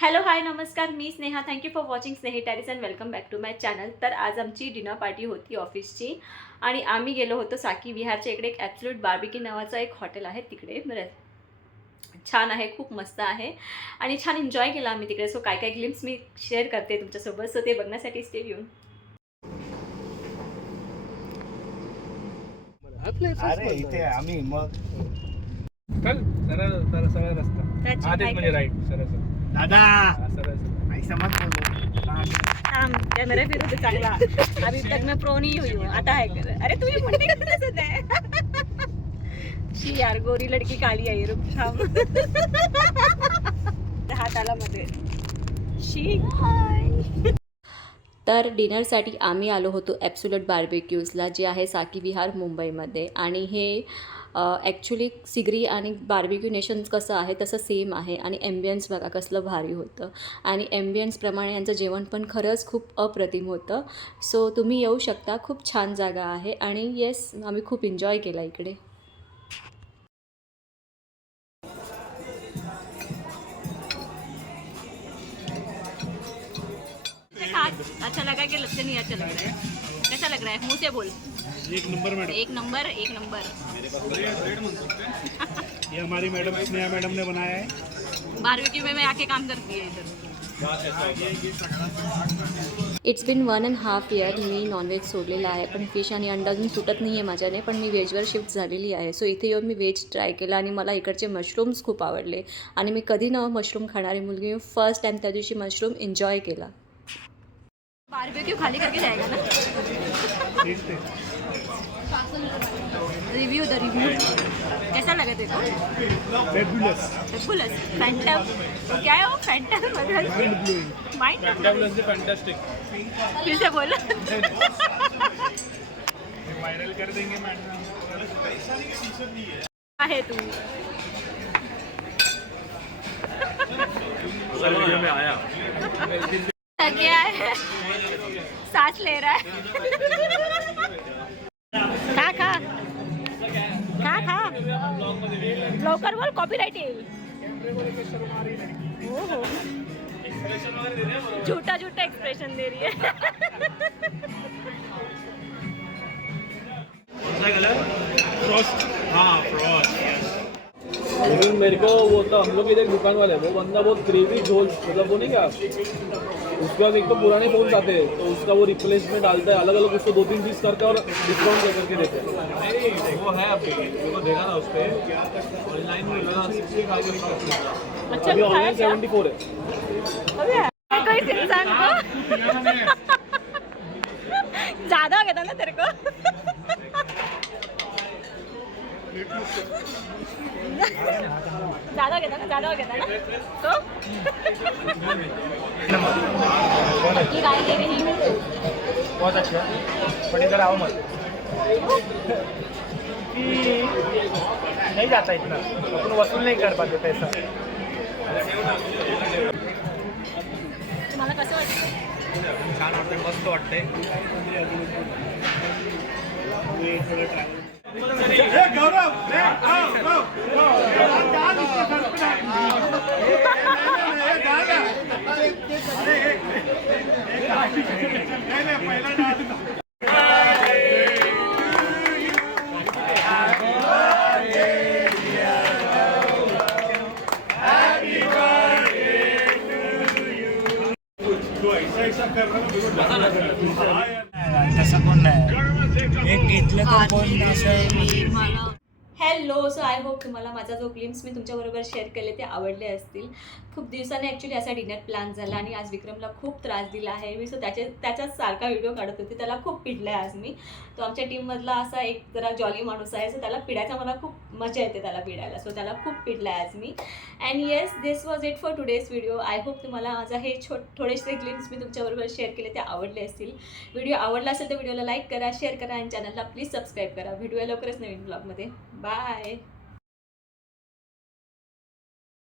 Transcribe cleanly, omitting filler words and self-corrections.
Hello hi नमस्कार, मी Sneha. Thank you for watching Snehi diaries and welcome back to my channel. तर आज आमची डिनर पार्टी होती ऑफिसची आणि आम्ही गेलो होतो साकी विहारच्या इकडे. एक ॲब्सोल्यूट बार्बिक्यू नावाचं एक हॉटेल आहे तिकडे. छान आहे, खूप मस्त आहे आणि छान एन्जॉय केला आम्ही तिकडे. सो काय काय ग्लिम्स मी शेअर करते तुमच्यासोबत, सो ते बघण्यासाठी स्टे येऊन. अरे इथे आम्ही मग चल सरळ सरळ सरळ रस्ता आधीच म्हणजे राईट सरळ सरळ दादा सरळ सरळ ऐसा मत बोलो. कॅमेरा फिरू दे चांगला. अभी तक मैं प्रो नहीं हुई हूँ, आता है कर. अरे तुम्ही म्हणते कसं आहे. शी यार, गोरी लडकी काली आहे. रुक थांब. हात आला मध्ये. शी हाय. तर डिनरसाठी आम्ही आलो होतो ॲब्सोल्यूट बार्बिक्यूजला, जे आहे साकी विहार मुंबईमध्ये. आणि हे ॲक्च्युली सिगरी आणि बार्बिक्यू नेशन्स कसं आहे तसं सेम आहे. आणि ॲम्बियन्स बघा कसलं भारी होतं. आणि ॲम्बियन्सप्रमाणे यांचं जेवण पण खरंच खूप अप्रतिम होतं. सो तुम्ही येऊ शकता, खूप छान जागा आहे. आणि येस, आम्ही खूप एन्जॉय केला इकडे. अच्छा लगा कि लगता नहीं अच्छा लग रहा है. कैसा लग रहा है? मुँह से बोल. एक नंबर मैडम, एक नंबर, एक नंबर. ये हमारी मैडम स्नेहा मैडम ने बनाया है. बार्बिक्यू में मैं आके काम करती है इधर. इट्स बिन 1.5 year मी नॉनव्हेज सोडलेलं आहे, पण फिश आणि अंडा अजून सुटत नाही आहे माझ्याने. पण मी व्हेजवर शिफ्ट झालेली आहे. सो इथे येऊन मी व्हेज ट्राय केलं आणि मला इकडचे मशरूम्स खूप आवडले. आणि मी कधी न मशरूम खाणारी मुलगी, फर्स्ट टाईम त्या दिवशी मशरूम एन्जॉय केला. बार्बिक्यू खाली करके जाएगा ना. Review the review. कैसा लगा तेरे को? फेबुलस. फेबुलस. फैंटम. क्या है वो? फैंटम माइंड फेबुलस से फैंटास्टिक. फिर से बोलो. वायरल कर देंगे मैडम. है तू. वीडियो में आया. क्या है? सांस ले रहा है. खा खा खा खा लवकर बोल, कॉपीराइट येईल. हो हो, झूठा झूठा एक्सप्रेशन दे रही है. फ्रॉस्ट. हाँ फ्रॉस्ट. लेकिन मेरे को वो तो हम लोग इधर दुकान वाले वो बंदा बहुत ग्रेवी झोल मतलब वो नहीं क्या उसके बाद एक तो पुराने फोन आते हैं तो उसका वो रिप्लेसमेंट डालता है अलग अलग, उसको 2-3 पीस करके और डिस्काउंट दे करके देते हैं. वो है अभी वो देखा ना उस पर ऑनलाइन में लगा 65 के पास मिला. अच्छा, अभी ऑनलाइन 74 है. अबे कोई इंसान को ज्यादा हो गया था ना तेरे को. ज़्यादा हो गया था ना तो ये गाय ले रही हूँ. बहुत अच्छा पण इधर आओ मत. नहीं जाता इतना, अपन वसूल नहीं कर पाते पैसा. तुम्हाला कसं वाटतं? छान वाटतंय, मस्त वाटतंय. तसं कोण नाही, एक घेतलं तर कोण असं. हॅलो. सो आय होप तुम्हाला माझा जो ग्लिम्स मी तुमच्याबरोबर शेअर केले ते आवडले असतील. खूप दिवसांनी ॲक्च्युली असा डिनर प्लॅन झाला आणि आज विक्रमला खूप त्रास दिला आहे मी. सो त्याच्याच सारखा व्हिडिओ काढत होते. त्याला खूप पिडलं आहे आज मी. तो आमच्या टीममधला असा एक जरा जॉली माणूस आहे. सो त्याला पिडायचा मला खूप मजा येते त्याला पिडायला. सो त्याला खूप पिडलं आहे आज मी. And yes, this was it for today's video. I hope तुम्हाला माझा हे थोडेसे ग्लिम्स मी तुमच्याबरोबर शेअर केले ते आवडले असतील. व्हिडिओ आवडला असेल तर व्हिडिओला लाईक करा, शेअर करा आणि चॅनलला प्लीज सबस्क्राईब करा. व्हिडिओ लवकरच नवीन ब्लॉगमध्ये. बाय.